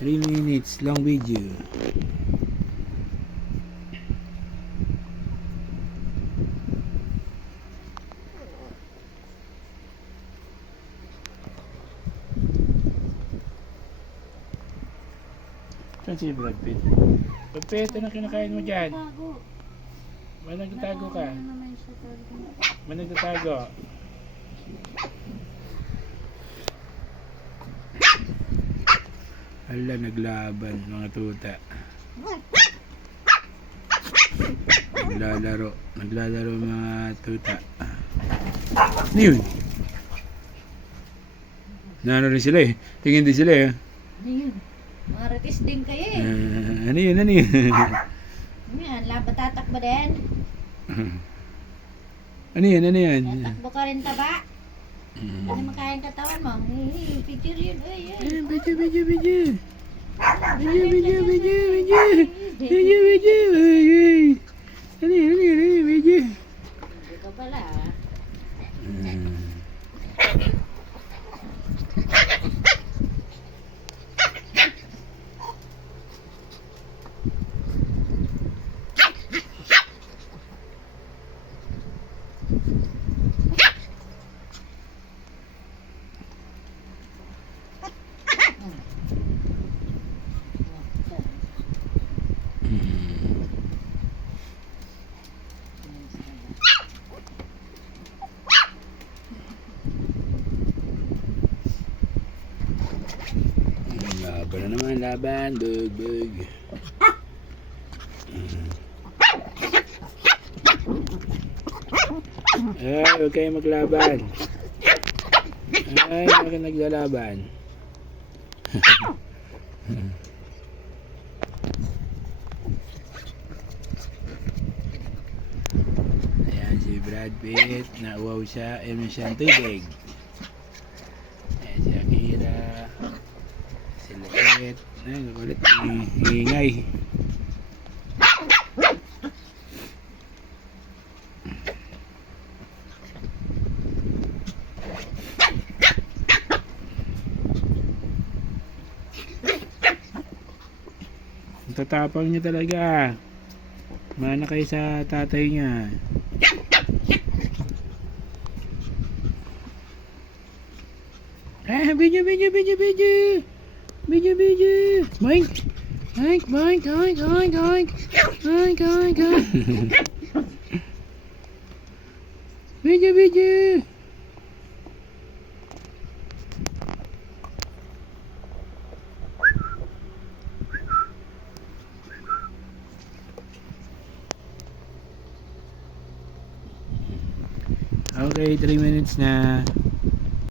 3 minutes long video. Saan si Brad Pitt? Brad Pitt, anong kinakain mo dyan? May nagtatago ka? May nagtatago? Hala, naglaban mga tuta. Naglalaro mga tuta. Ano yun? Naano rin sila eh. Tingin din sila eh. Ano yun? Marites din kayo eh. Ano yun? Ano yun? Yan, laban tatakbo din. Ano yun? Ano yun? Tatakbo ka rin taba. Ano makain katawan mo? Picture yun. Video. Ano yun? Video. Hindi ka pala. Laban na naman, laban. Bug. Ay, huwag kayo maglaban. Ay, huwag kayo naglalaban. Ayan si Brad Pitt. Nauwaw siya. Ayun siya ang tubig. Ayan si Akira. Si Liet. Ay, nakulit. Hingay. Ang tatapang niya talaga. Mana kayo sa tatay niya. Video. Boink. Video. Okay, 3 minutes na.